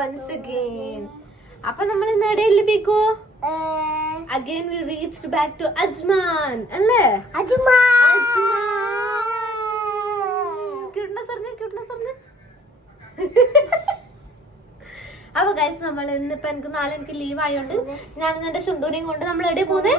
Once again. അപ്പൊ നമ്മൾ ഇന്ന് എവിടെയല്ലേ പീക്കു? Again we reached back to Ajman അല്ലേ? അപ്പൊ ഗൈസ് നമ്മൾ ഇന്നിപ്പോ എനിക്ക് നാളെ എനിക്ക് ലീവ് ആയോണ്ട് ഞാൻ എന്റെ ശുണ്ടൂരിയും കൊണ്ട് നമ്മൾ എവിടെ പോകുന്നേ?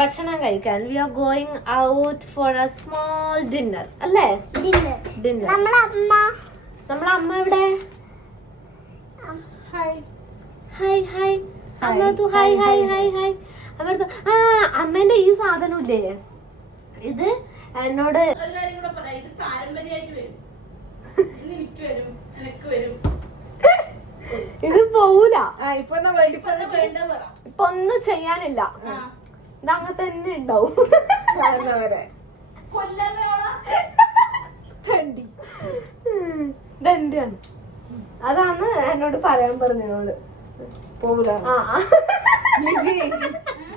ഭക്ഷണം കഴിക്കാൻ. We are going out for a small dinner അല്ലേ? ഡിന്നർ. നമ്മളെ അമ്മ എവിടെ? ഹായ് അമ്മ തു ഹായ് ഹായ് ഹായ് ഹായ്. ആ അമ്മേന്റെ ഈ സാധനം ഇല്ലേ, ഇത് എന്നോട് ഇത് പോവൂല. ഇപ്പൊ ഒന്നും ചെയ്യാനില്ല, ഇതങ്ങനെ തന്നെ ഉണ്ടാവും. അതാണ് എന്നോട് പറയാൻ പറഞ്ഞോള്. പോവൂല.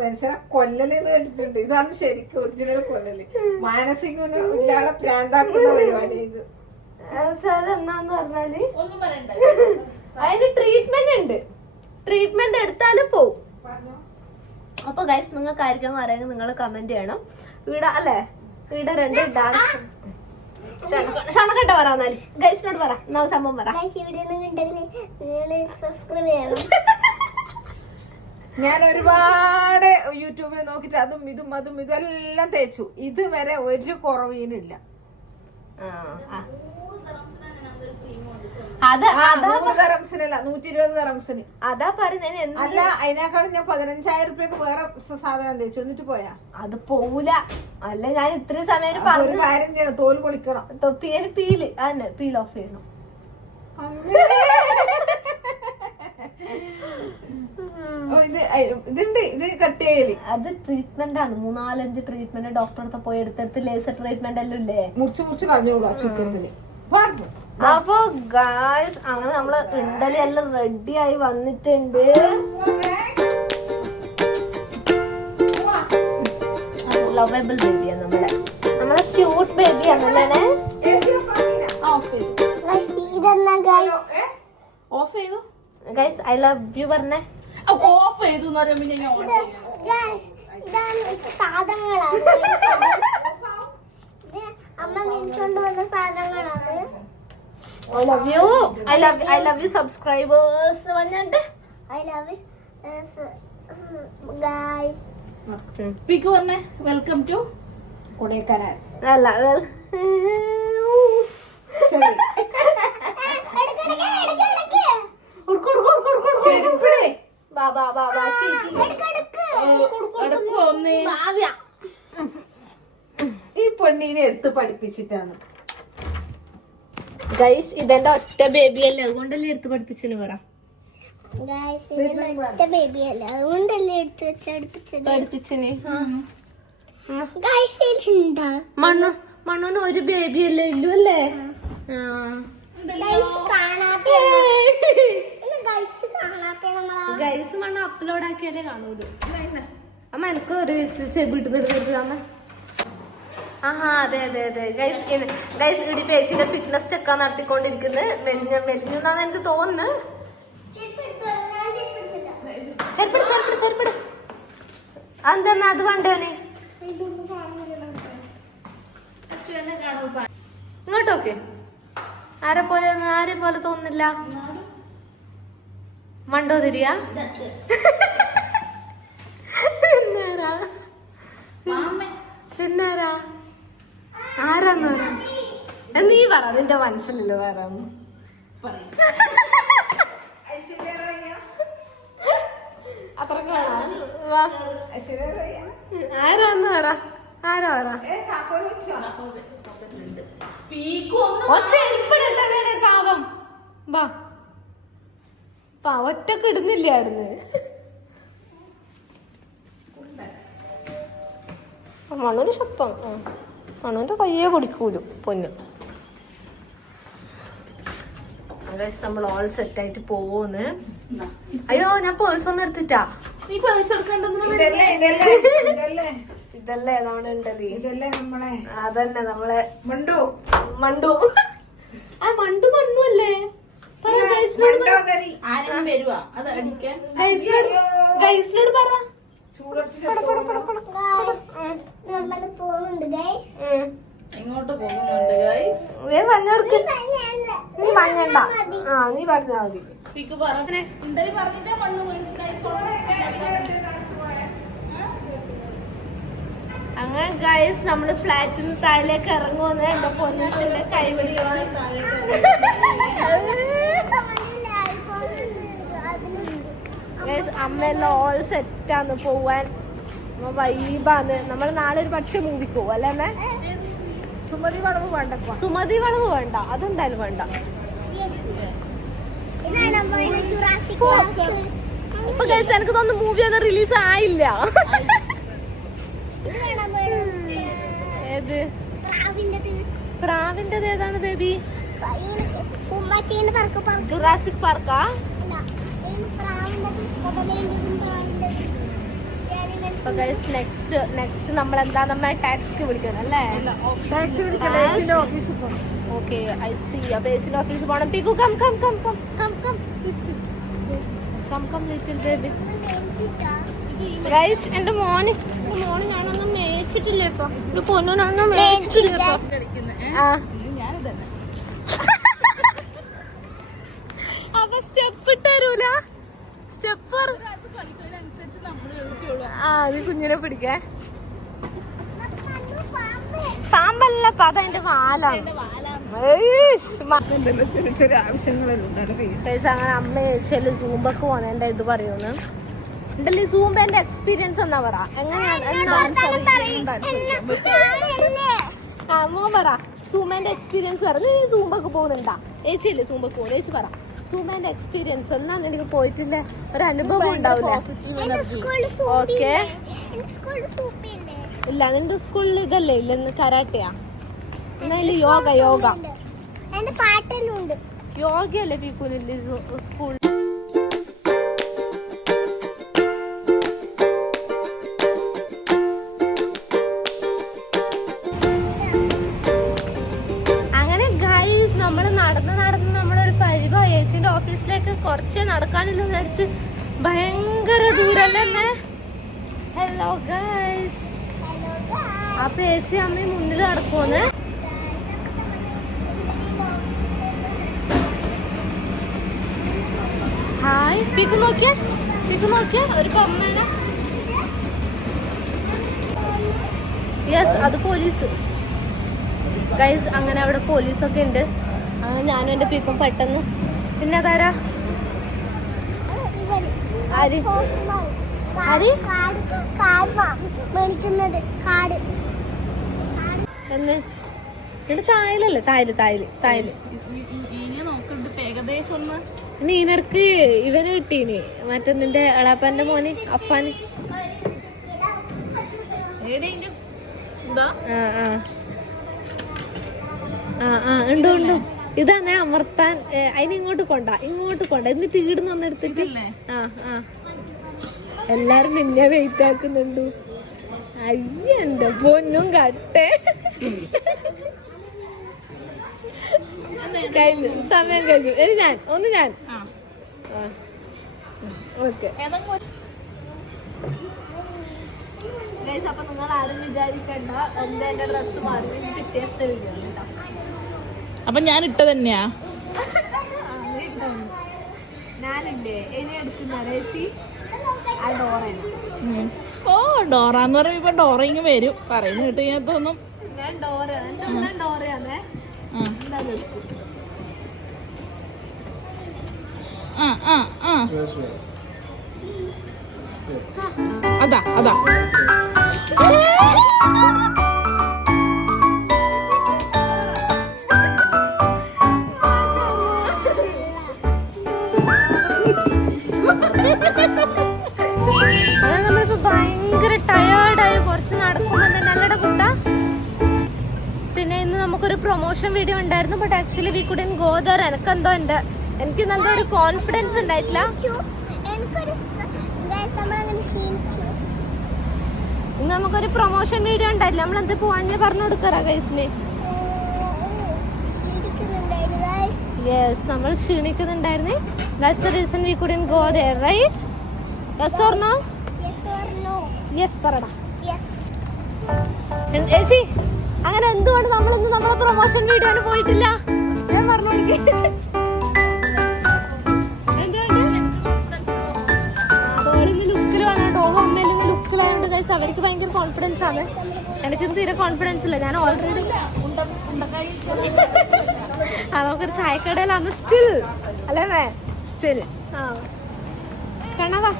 മനുഷ്യനെ കൊല്ലലെന്ന് കേട്ടിട്ടുണ്ട്. ഇതാണ് ശരിക്കും ഒറിജിനൽ കൊല്ലല്. മാനസിക ഇയാളെ പ്രാന്താക്കുന്ന പരിപാടി ഇത്. എന്നാന്ന് പറഞ്ഞാല് അതിന് ട്രീറ്റ്മെന്റ് ഉണ്ട്. ട്രീറ്റ്മെന്റ് എടുത്താലും പോവും. അപ്പൊ ഗൈസ് നിങ്ങൾക്ക് ആയിരിക്കും പറയുന്നത് നിങ്ങൾ കമന്റ് ചെയ്യണം. ഇവിടെ അല്ലേ, ഇവിടെ 2 ഡാൻസ് ക്ഷണക്കെട്ട പറയാന്നാല് ഗൈസിനോട് പറ. എന്നാ സംഭവം പറ. ഞാൻ ഒരുപാട് യൂട്യൂബിൽ നോക്കിട്ട് അതും ഇതെല്ലാം തേച്ചു. ഇതുവരെ ഒരു കുറവീനില്ല. അതാ 120 ദറംസിന്. അതാ പറയുന്നത്. അല്ല, അതിനേക്കാളും ഞാൻ 15,000 രൂപയ്ക്ക് വേറെ സാധനം തേച്ചു. എന്നിട്ട് പോയാ അത് പോവൂല. അല്ല, ഞാൻ ഇത്രയും സമയം ഒരു കാര്യം ചെയ്യണം, തോൽ പൊളിക്കണം. പീല് അതന്നെ പീൽ ഓഫ് ചെയ്യണം. ഇതുണ്ട്, ഇത് കട്ട് ചെയ്യല്. അത് ട്രീറ്റ്മെന്റ് ആണ്. 3-4-5 ട്രീറ്റ്മെന്റ് ഡോക്ടറെ അടുത്ത് പോയി എടുത്തെടുത്ത് ലേസർ ട്രീറ്റ്മെന്റ് എല്ലാം ഇല്ലേ, മുറിച്ച് കളഞ്ഞോളൂ ചുക്കത്തിന്. അപ്പൊ ഗായ്സ് അങ്ങനെ നമ്മള് ഇണ്ടലി എല്ലാം റെഡി ആയി വന്നിട്ടുണ്ട്. ലവബിൾ ബേബിയാണ് നമ്മളെ ക്യൂട്ട് ബേബിയാണല്ലേ. ഓഫ് ചെയ്തു ഗൈസ്. ഐ ലവ് യു പറഞ്ഞേ. ഓഫ് ചെയ്തു അമ്മ മേടിച്ചോണ്ട് വന്ന സാധനങ്ങളാണ്. I love you subscribers. വന്നിട്ട് I love you guys. പിക്ക് പറഞ്ഞേ വെൽക്കം ടു കൊടൈക്കനാൽ. അല്ല ഈ പെണ്ണീനെ എടുത്ത് പഠിപ്പിച്ചിട്ടാണ് ഗൈസ്. ഇതെന്റെ ഒറ്റ ബേബി അല്ലേ, അതുകൊണ്ടല്ലേ എടുത്ത് പഠിപ്പിച്ചെന്ന് പറ. പഠിപ്പിച്ചിന് മണ്ണൂന് ഒരു ബേബി അല്ലേ ഇല്ലു അല്ലേ? ഗൈസ് മണ്ണ് അപ്ലോഡ് ആക്കിയാലേ കാണൂലോ. അമ്മ എനിക്ക് ഒരു വീട്ടിൽ അമ്മ. അതെ ഗൈസ് ഇടി പേച്ചിയുടെ ഫിറ്റ്നസ് ചെക്കാൻ നടത്തിക്കൊണ്ടിരിക്കുന്നത്. മെലിഞ്ഞാണ് എനിക്ക് തോന്നുന്നത്. ചെരുപ്പിട് എന്താ അത് വേണ്ടവന് ഇങ്ങോട്ടോക്കെ. ആരെ പോലെ തോന്നുന്നില്ല. മണ്ടോ തിരിയാ എന്നാരാ ആരാന്ന് നീ പറ. നിന്റെ മനസ്സിലല്ലോ വേറെ അത്ര ആരാന്ന് പറ. ആരാ പറ. പാവം ഒറ്റക്ക് ഇടുന്നില്ല ആടുന്ന്. മണ്ണൂര് ശക്തം. മണ്ണൂന്റെ കയ്യേ പൊടിക്കൂലും പൊന്നു. നമ്മൾ ഓൾ സെറ്റ് ആയിട്ട് പോവോന്ന്. അയ്യോ ഞാൻ പേഴ്സ് ഒന്നും എടുത്തിട്ടാ. ഇതല്ലേ നമ്മുടെ ഉണ്ടല്ലേ. അതന്നെ നമ്മളെ മണ്ടു. ആ മണ്ണു അല്ലേ? മണ്ടോദരി ആരെങ്കിലും വരുവാ അത് അടിക്കാൻ? ഗൈസിനോട് പറ. ചൂടെടുത്ത് നമ്മള് പോകുന്നുണ്ട് ഗൈസ്. എങ്ങോട്ട് പോകുന്നുണ്ട് ഗൈസ്? മഞ്ഞെടുക്ക്. നീ മഞ്ഞണ്ട. നീ പറഞ്ഞാ മതി. പിക്ക് പറഞ്ഞേ എന്തായാലും പറഞ്ഞിട്ടേ മണ്ണ് മേടിച്ച് അങ്ങനെ ഗൈസ് നമ്മള് ഫ്ലാറ്റിൽ നിന്ന് താഴേക്ക് ഇറങ്ങുമെന്ന് എന്റെ പൊന്നൂസിന്റെ കൈ പിടിക്കണം. ഗൈസ് അമ്മയെല്ലാം ഓൾ സെറ്റാന്ന് പോവാൻ. വൈബാന്ന്. നമ്മള് നാളെ ഒരു പക്ഷെ മൂവിക്ക് പോവും അല്ലേ അമ്മേ? സുമതി വളവ് വേണ്ട. സുമതി വളവ് വേണ്ട, അതെന്തായാലും വേണ്ട. ഇപ്പൊ ഗൈസ് എനിക്ക് തോന്നുന്നു മൂവി ഒന്നും റിലീസ് ആയില്ല. ഏത് പ്രാവിന്റെ ഏതാണ് ബേബി? ജുറാസിക് പാർക്കാ? അപ്പൊ ഗൈസ് നെക്സ്റ്റ് നമ്മൾ എന്താ നമ്മ ടാക്സിക്ക് വിളിക്കണം അല്ലേ? ടാക്സി വിളിക്കല്ലേ? ഏച്ചിന്റെ ഓഫീസിൽ പോകണം. Okay I see. അപ്പൊ ഏച്ചിന്റെ ഓഫീസിൽ പോണം. പിക്കു come come come come come come come come little baby. Guys എന്റെ മോന് ഞാനൊന്നും മേച്ചിട്ടില്ല. ഇപ്പൊ ഒരു പൊന്നൊന്നും മേച്ചിട്ടില്ല. അപ്പൊ സ്റ്റെപ്പ് ഇട്ടരൂല. സ്റ്റെപ്പ് നീ കുഞ്ഞിനെ പിടിക്കേ. പാമ്പല്ല അതതിന്റെ വാലാണ്. ചെറിയ ചെറിയ ആവശ്യങ്ങളെല്ലാം അങ്ങനെ അമ്മ ചേച്ചി സൂമ്പൊക്കെ പോന്നെ ഇത് പറയൂന്ന് ഉണ്ടല്ലേ. സൂമ്പന്റെ എക്സ്പീരിയൻസ് എന്നാ പറ. അമ്മ പറ സൂമന്റെ എക്സ്പീരിയൻസ് പറ. നീ സൂമ്പൊക്കെ പോകുന്നുണ്ടാ? ഏച്ചിയല്ലേ സൂമ്പൊക്കെ പോകുന്നത്? ഏച്ചി പറ സൂമന്റെ എക്സ്പീരിയൻസ് എന്നാ. എനിക്ക് പോയിട്ടില്ല, ഒരു അനുഭവം ഉണ്ടാവില്ല. ഓക്കെ ഇല്ല നിന്റെ സ്കൂളിൽ ഇതല്ലേ ഇല്ല ഇന്ന് കരാട്ടയാ? എന്നാലും യോഗ യോഗയല്ലേ പീക്കൂലില്ലേ സ്കൂൾ? അങ്ങനെ ഗൈസ് നമ്മള് നടന്ന് നമ്മളൊരു പരിവായി. ഏച്ചിന്റെ ഓഫീസിലേക്ക് കുറച്ചേ നടക്കാനുള്ളൂ വിചാരിച്ച് ഭയങ്കര ദൂരല്ലേ. Hello guys. അപ്പൊ ഏച്ചി അമ്മയും മുന്നിൽ നടക്കുമെന്ന്. ഹായ് പിക്ക് നോക്കിയ ഒരു പമ്മേന. യെസ് അത് പോലീസ് ഗൈസ്. അങ്ങനെ അവിടെ പോലീസൊക്കെ ഉണ്ട്. അങ്ങനെ ഞാനും എന്റെ പീക്കും പെട്ടെന്ന്. പിന്നെ അതാരാ? ആര് എന്ന് ഇവിടെ തായലല്ലേ? തായല് നീനടക്ക് ഇവന് കിട്ടീനി. മറ്റേ നിന്റെ എളാപ്പന്റെ മോന് അഫാന്. ഉണ്ട്. ഇതാണേ അമർത്താൻ. അതിന് ഇങ്ങോട്ട് കൊണ്ട എന്നിട്ട് ഈടുന്ന് ഒന്നെടുത്തിട്ട്. എല്ലാരും നിന്നെ വെയിറ്റ് ആക്കുന്നുണ്ട്. അയ്യ എന്റെ പൊന്നും കട്ടെ. കഴിഞ്ഞു സമയം കഴിഞ്ഞു. ഇനി ഞാൻ ഓക്കെ. അപ്പൊ നിങ്ങൾ ആരും വിചാരിക്കണ്ട എന്റെ ഡ്രസ് മാറി വ്യത്യാസത്തെ വീഡിയോ കേട്ടോ. അപ്പൊ ഞാൻ ഇട്ട തന്നെയാ ഞാനില്ലേ ഇനി എടുക്കുന്ന ചേച്ചി ആ ഡോറയാണ്. ഓ ഡോറാന്ന് പറയുമ്പോ ഡോറ ഇങ്ങ് വരും പറയുന്ന കേട്ട് ഞാൻ തോന്നും. ഞാൻ ഡോറയാണേ. അതാ നമ്മളിപ്പോ ഭയങ്കര ടയേർഡായി. കുറച്ച് നടക്കുമ്പോ നല്ലടെ കുട്ട. പിന്നെ ഇന്ന് നമുക്കൊരു പ്രൊമോഷൻ വീഡിയോ ഉണ്ടായിരുന്നു. But actually we couldn't go there. എനിക്ക് നല്ലൊരു കോൺഫിഡൻസ് ഉണ്ടായിട്ടില്ല. ഇന്ന് നമുക്കൊരു പ്രൊമോഷൻ വീഡിയോ ഉണ്ടായില്ല. നമ്മൾ എന്ത് പോവാൻ പറഞ്ഞു കൊടുക്കാറാ ഗൈസിന്. യെസ് നമ്മൾ ക്ഷീണിക്കുന്നുണ്ടായിരുന്നേ. That's the reason we couldn't go there, right? Yes or no? Yes or no? Yes പറടാ. Yes. ചേച്ചി അങ്ങനെ എന്തുകൊണ്ട് നമ്മളൊന്നും നമ്മളെ പ്രൊമോഷൻ വീഡിയോന് പോയിട്ടില്ല? ഞാൻ പറഞ്ഞു കൊടുക്കേ. ലുക്കിൽ വന്നിട്ട് ഓരോ അമ്മയിൽ ലുക്കിലായോണ്ട് ഗൈസ് അവർക്ക് ഭയങ്കര കോൺഫിഡൻസ് ആണ്. എനിക്ക് തീരെ കോൺഫിഡൻസ് ഇല്ല. ഞാൻ ഓൾറെഡി നമുക്കൊരു ചായക്കടയിലാണ് സ്റ്റിൽ അല്ലേ സ്റ്റിൽ. ആ കണവാ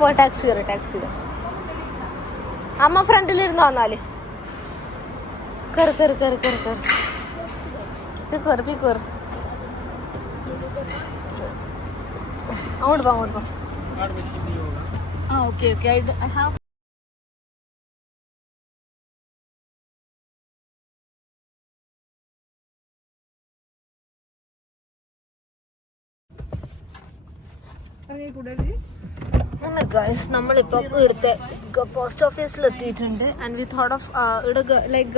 പോ ടാക്സി കയറി. അമ്മ ഫ്രണ്ടിലിരുന്ന് വന്നാല് കയറി അങ്ങോട്ട് പോ. ഓക്കെ ഐ ഹാവ് ഗൈസ് നമ്മളിപ്പോ ഇവിടുത്തെ പോസ്റ്റ് ഓഫീസിൽ എത്തിയിട്ടുണ്ട്. ആൻഡ് വി തോട്ട് ഓഫ് ഇവിടെ ലൈക്ക്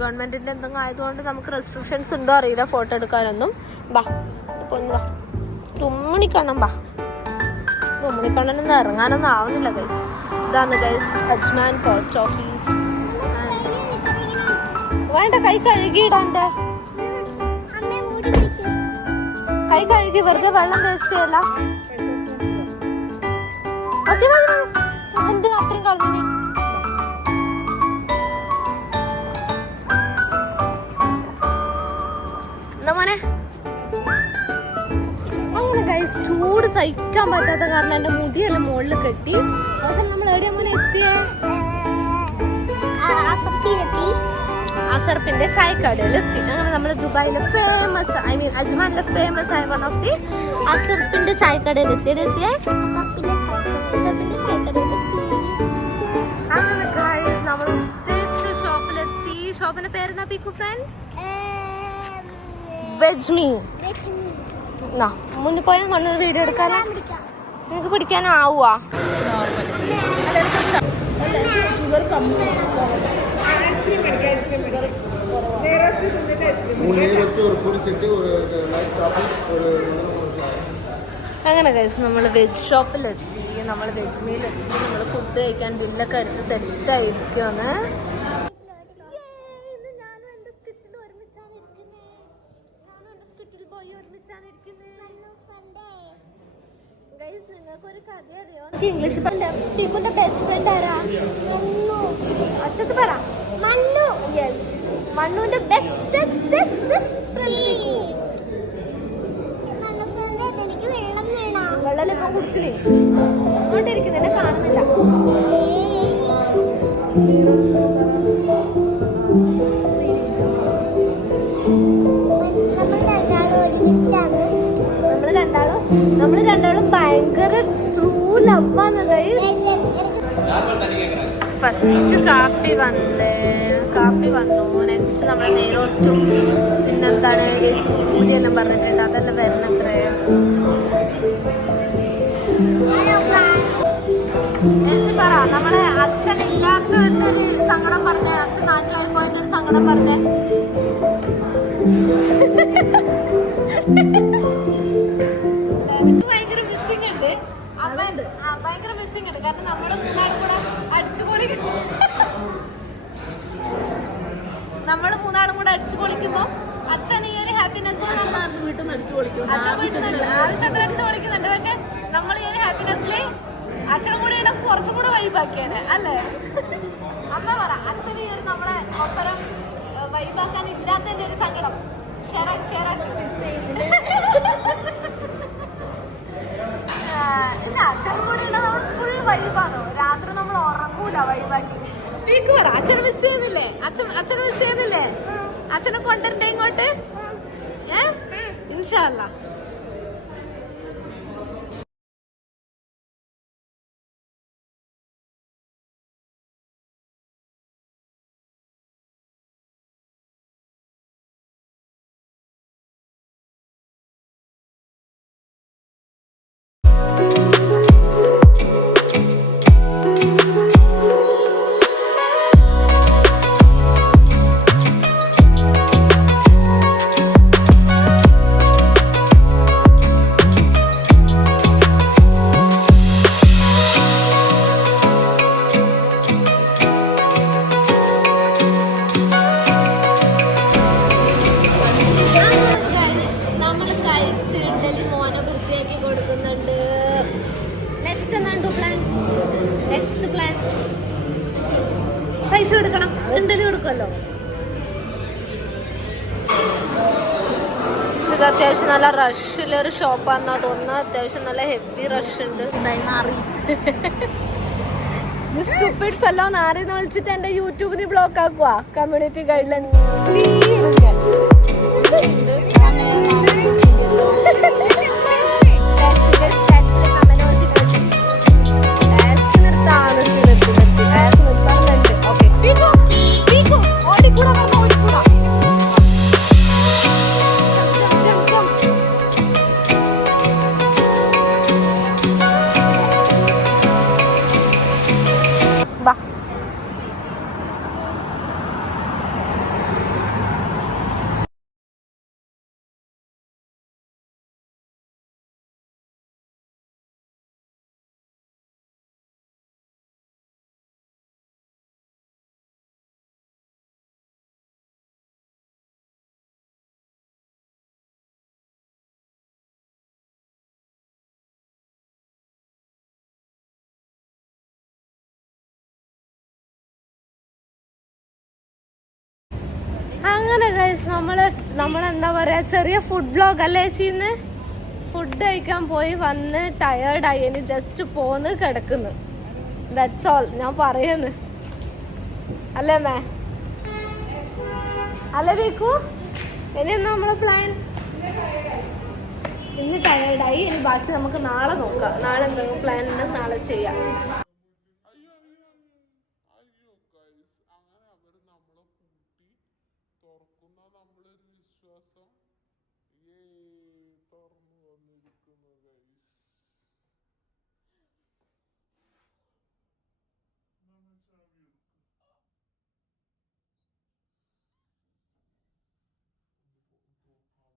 ഗവൺമെന്റിന്റെ എന്തെങ്കിലും ആയതുകൊണ്ട് നമുക്ക് റെസ്ട്രിക്ഷൻസ് ഉണ്ടോ അറിയില്ല ഫോട്ടോ എടുക്കാനൊന്നും. ബാ വാ തുമ്മിണിക്കണ്ണം തുമ്മിണിക്കണ്ണനൊന്നും ഇറങ്ങാനൊന്നും ആവുന്നില്ല ഗൈസ്. ഇതാണ് ഗൈസ് അജ്മാൻ പോസ്റ്റ് ഓഫീസ്. വേണ്ട കൈ കഴുകിയിടാൻ്റെ കൈ കഴുകി വെറുതെ വെള്ളം വേസ്റ്റ് ചെയ്യല്ല. ഓക്കെ എന്തിനാ അത്രയും കളഞ്ഞിന്? എന്താ മോനെ അങ്ങനെ ഗൈസ് ചൂട് സഹിക്കാൻ പറ്റാത്ത കാരണം എന്റെ മുടിയെല്ലാം മുകളിൽ കെട്ടി. അവസാനം നമ്മൾ എവിടെയാ മോനെ എത്തിയേ? അസർപ്പിന്റെ ചായക്കടയിൽ എത്തി. അങ്ങനെ നമ്മൾ ദുബായിലെ ഫേമസ് അജ്മാനിലെ ഫേമസ് ആയ വൺ ഓഫ് ദി അസർപ്പിന്റെ ചായക്കടയിൽ എത്തിയേ. ഷോപ്പിന്റെ പേരെന്താ പീക്കു ഫ്രണ്ട്? Veg me. മുന്നിൽ പോയാൽ മണ്ണൊരു വീഡിയോ എടുക്കാനാ നിങ്ങൾക്ക് പിടിക്കാനാവുക? അങ്ങനെ കഴിച്ച് നമ്മൾ വെജ് ഷോപ്പിലെത്തി. നമ്മൾ വെജ് മീലെത്തി. നമ്മൾ ഫുഡ് കഴിക്കാൻ ബില്ലൊക്കെ അടിച്ച് സെറ്റായിരിക്കുമെന്ന്. ഇംഗ്ലീഷ് ടീമിന്റെ ബെസ്റ്റ് ഫ്രണ്ട് ആരാ? അച്ഛത്ത് പറ. മണ്ണു. യെസ് മണ്ണുവിന്റെ ബെസ്റ്റ് വെള്ളം ഇപ്പം കുടിച്ചില്ലേ? അങ്ങോട്ടിരിക്കുന്നു എന്നെ കാണുന്നില്ല. നമ്മള് രണ്ടാളും ഭയങ്കര ട്രൂ ലവാണ് ഗൈസ്. ഫസ്റ്റ് കാപ്പി വന്നു. നെക്സ്റ്റ് നമ്മളെ നെയ്റോസ്റ്റും പിന്നെന്താണ് വെജ് പൂരിയെല്ലാം പറഞ്ഞിട്ടുണ്ട്. അതെല്ലാം വരണത്രേ. ചേച്ചി പറ നമ്മളെ അച്ഛൻ ഇല്ലാത്തവരുടെ സങ്കടം പറഞ്ഞേ. അച്ഛൻ നാട്ടിലായി പോയതിന്റെ ഒരു സങ്കടം പറഞ്ഞേ. എനിക്ക് ഭയങ്കര മിസ്സിംഗ് ഉണ്ട്. ഭയങ്കര മിസ്സിംഗ് ഉണ്ട്. കാരണം നമ്മള് മൂന്നാളും കൂടെ അടിച്ചു പൊളിക്കുമ്പോ അച്ഛൻ ഈ ഒരു ഹാപ്പിനെസ് വീട്ടിൽ നിന്ന് അടിച്ചു പൊളിക്കും. അച്ഛൻ വീട്ടിൽ നിന്ന് ആവശ്യത്തിന് അടിച്ചു പൊളിക്കുന്നുണ്ട്. പക്ഷെ നമ്മൾ ഈ ഒരു ഹാപ്പിനെസ്സില് അച്ഛനും കൂടെ ഇവിടെ കുറച്ചും കൂടെ വൈബാക്കിയാണ് അല്ലേ? അമ്മ പറ അച്ഛൻ ഈ ഒരു നമ്മളെ ഒപ്പരം വൈബാക്കാൻ ഇല്ലാത്തതിന്റെ ഒരു സങ്കടം ഷെയറാക്കി മിസ് ചെയ്യുന്നില്ല. അച്ഛനും കൂടി ഉണ്ട് നമ്മൾ ഫുൾ വൈബാണോ. രാത്രി നമ്മൾ ഉറങ്ങൂല വൈബാക്കി. വീക്ക് പറ അച്ഛൻ മിസ് ചെയ്യുന്നില്ലേ? അച്ഛൻ മിസ് ചെയ്യുന്നില്ലേ? അച്ഛനെ കൊണ്ടുവരണ്ടേ ഇങ്ങോട്ട്? ഇൻഷാ അല്ലാ. നമ്മൾ കഴിച്ച് ഇഡലി മോനെ വൃത്തിയാക്കി കൊടുക്കുന്നുണ്ട്. നെക്സ്റ്റ് എന്താണ് പ്ലാൻ? നെക്സ്റ്റ് പ്ലാൻ പൈസ കൊടുക്കണം. ഇഡലി കൊടുക്കുമല്ലോ. ഇത് അത്യാവശ്യം നല്ല റഷിലൊരു ഷോപ്പാണെന്നാ തോന്നുന്നത്. അത്യാവശ്യം നല്ല ഹെവി റഷ് ഉണ്ട്. സ്റ്റുപ്പിഡ് ഫെല്ലോ നാറിന്ന് വിളിച്ചിട്ട് എന്റെ യൂട്യൂബിന് ബ്ലോക്ക് ആക്കുക. കമ്മ്യൂണിറ്റി ഗൈഡ് ലൈൻസ് ഓടിക്കൂടാ ഓടിക്കൂടാ. അങ്ങനെ ഗൈസ് നമ്മളെന്താ പറയാ ചെറിയ ഫുഡ് ബ്ലോഗ് അല്ലേ ചെയ്യുന്നത്. ഫുഡ് കഴിക്കാൻ പോയി വന്ന് ടയേർഡായി. ഇനി ജസ്റ്റ് പോന്ന് കിടക്കുന്നു. That's all. ഞാൻ പറയുന്നു അല്ലേ മേ? അല്ലേ ബീക്കു? ഇനി നമ്മളെ പ്ലാൻ ഇന്ന് ടയേർഡായി. ഇനി ബാക്കി നമുക്ക് നാളെ നോക്കാം. നാളെ എന്തെങ്കിലും പ്ലാൻ ഉണ്ടെങ്കിൽ നാളെ ചെയ്യാം.